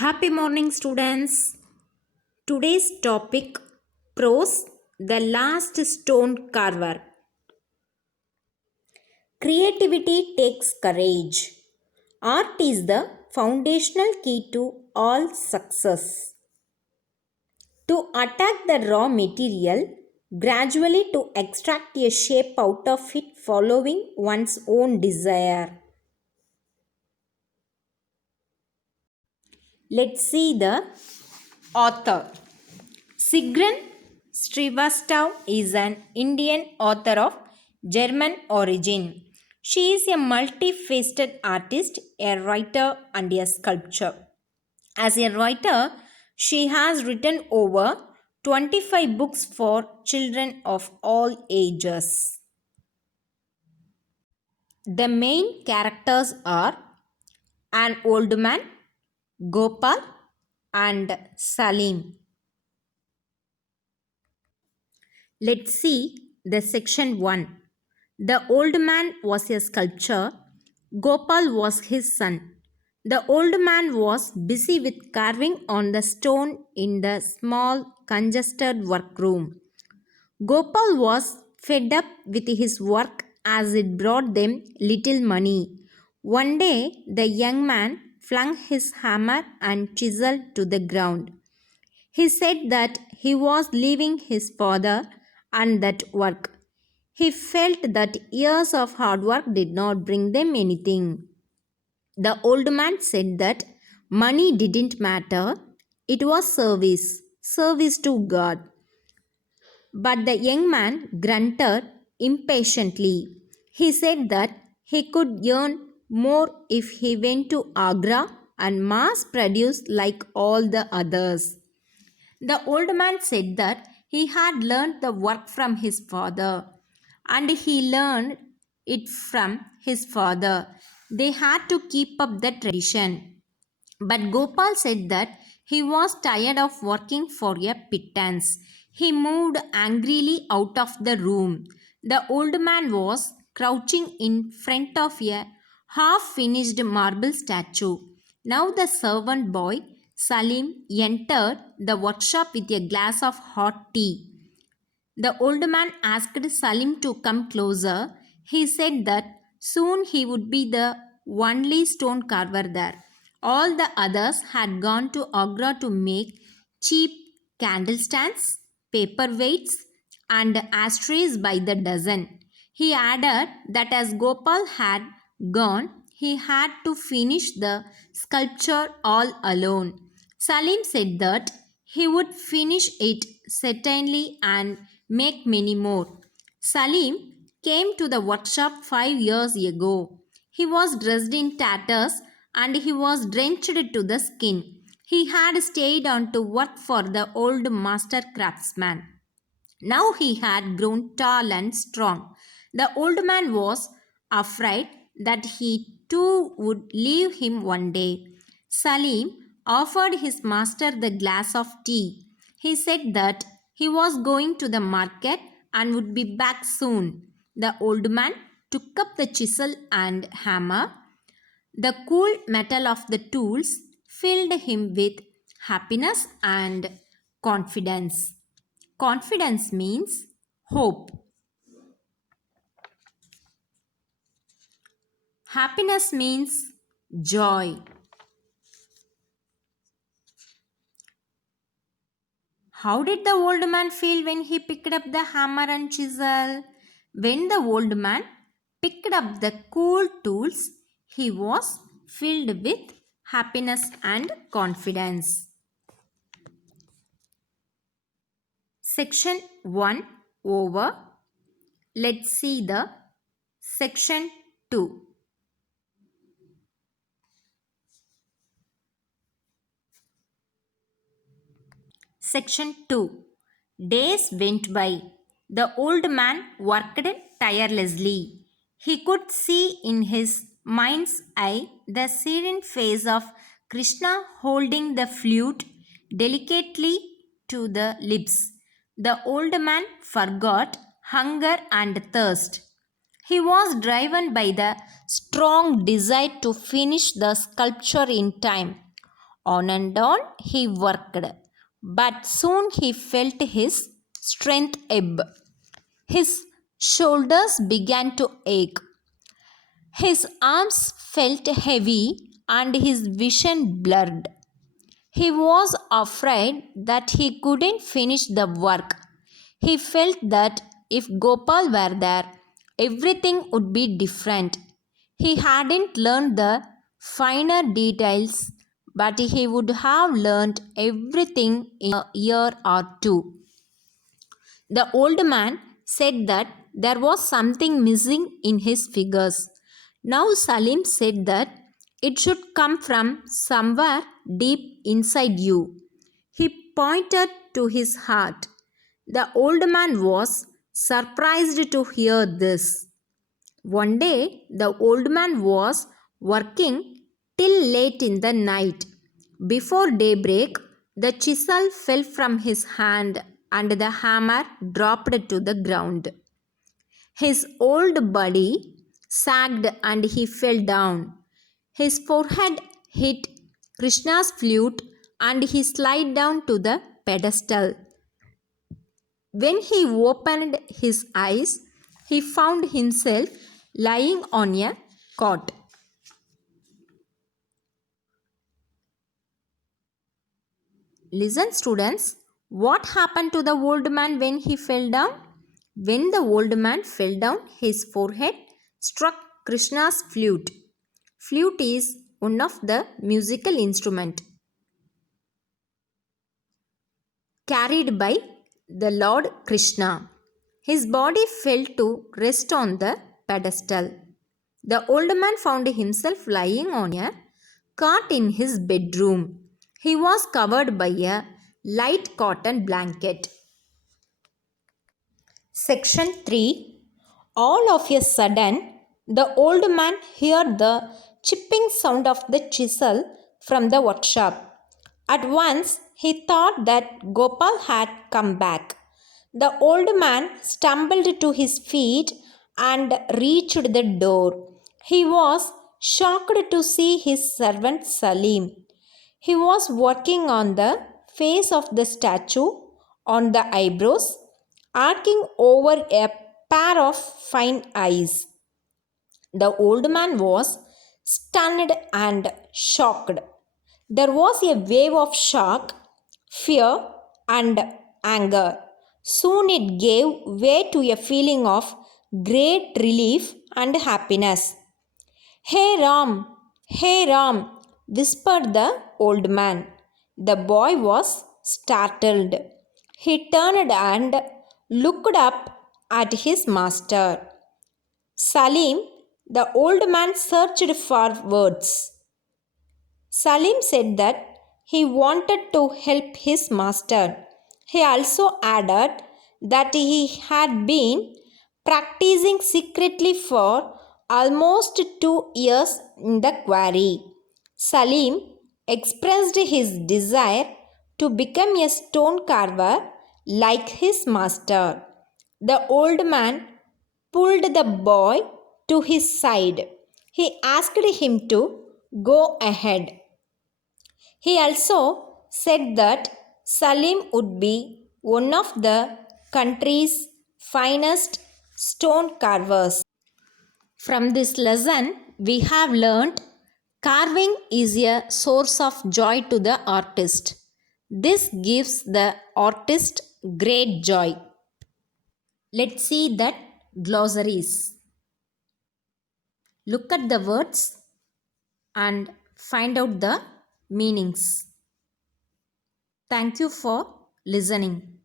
Happy morning, students. Today's topic Prose, the Last Stone Carver. Creativity takes courage. Art is the foundational key to all success. To attack the raw material, gradually to extract a shape out of it following one's own desire. Let's see the author. Sigrun Srivastava is an Indian author of German origin. She is a multifaceted artist, a writer, and a sculptor. As a writer, she has written over 25 books for children of all ages. The main characters are an old man, Gopal, and Salim. Let's see the section 1. The old man was a sculptor. Gopal was his son. The old man was busy with carving on the stone in the small, congested workroom. Gopal was fed up with his work as it brought them little money. One day, the young man flung his hammer and chisel to the ground. He said that he was leaving his father and that work. He felt that years of hard work did not bring them anything. The old man said that money didn't matter, it was service to God. But the young man grunted impatiently. He said that he could earn more if he went to Agra and mass produce like all the others. The old man said that he had learned the work from his father, and he learned it from his father. They had to keep up the tradition. But Gopal said that he was tired of working for a pittance. He moved angrily out of the room. The old man was crouching in front of a half finished marble statue. Now the servant boy Salim entered the workshop with a glass of hot tea. The old man asked Salim to come closer. He said that soon he would be the only stone carver there. All the others had gone to Agra to make cheap candlestands, paperweights, and ashtrays by the dozen. He added that as Gopal had gone, he had to finish the sculpture all alone. Salim said that he would finish it certainly and make many more. Salim came to the workshop 5 years ago. He was dressed in tatters and he was drenched to the skin. He had stayed on to work for the old master craftsman. Now he had grown tall and strong. The old man was afraid that he too would leave him one day. Salim offered his master the glass of tea. He said that he was going to the market and would be back soon. The old man took up the chisel and hammer. The cool metal of the tools filled him with happiness and confidence. Confidence means hope. Happiness means joy. How did the old man feel when he picked up the hammer and chisel? When the old man picked up the cool tools, he was filled with happiness and confidence. Section 1 over. Let's see the section 2. Section 2. Days went by. The old man worked tirelessly. He could see in his mind's eye the serene face of Krishna holding the flute delicately to the lips. The old man forgot hunger and thirst. He was driven by the strong desire to finish the sculpture in time. On and on he worked, but soon he felt his strength ebb. His shoulders began to ache. His arms felt heavy and his vision blurred. He was afraid that he couldn't finish the work. He felt that if Gopal were there, everything would be different. He hadn't learned the finer details, but he would have learned everything in a year or two. The old man said that there was something missing in his figures. Now Salim said that it should come from somewhere deep inside you. He pointed to his heart. The old man was surprised to hear this. One day, the old man was working till late in the night. Before daybreak, the chisel fell from his hand and the hammer dropped to the ground. His old body sagged and he fell down. His forehead hit Krishna's flute and he slid down to the pedestal. When he opened his eyes, he found himself lying on a cot. Listen, students, what happened to the old man when he fell down? When the old man fell down, his forehead struck Krishna's flute. Flute is one of the musical instruments carried by the Lord Krishna. His body fell to rest on the pedestal. The old man found himself lying on a cot in his bedroom. He was covered by a light cotton blanket. Section 3. All of a sudden, the old man heard the chipping sound of the chisel from the workshop. At once, he thought that Gopal had come back. The old man stumbled to his feet and reached the door. He was shocked to see his servant Salim. He was working on the face of the statue, on the eyebrows, arcing over a pair of fine eyes. The old man was stunned and shocked. There was a wave of shock, fear, and anger. Soon it gave way to a feeling of great relief and happiness. Hey Ram, whispered the old man. The boy was startled. He turned and looked up at his master. Salim, the old man searched for words. Salim said that he wanted to help his master. He also added that he had been practicing secretly for almost 2 years in the quarry. Salim expressed his desire to become a stone carver like his master. The old man pulled the boy to his side. He asked him to go ahead. He also said that Salim would be one of the country's finest stone carvers. From this lesson, we have learnt carving is a source of joy to the artist. This gives the artist great joy. Let's see that glossaries. Look at the words and find out the meanings. Thank you for listening.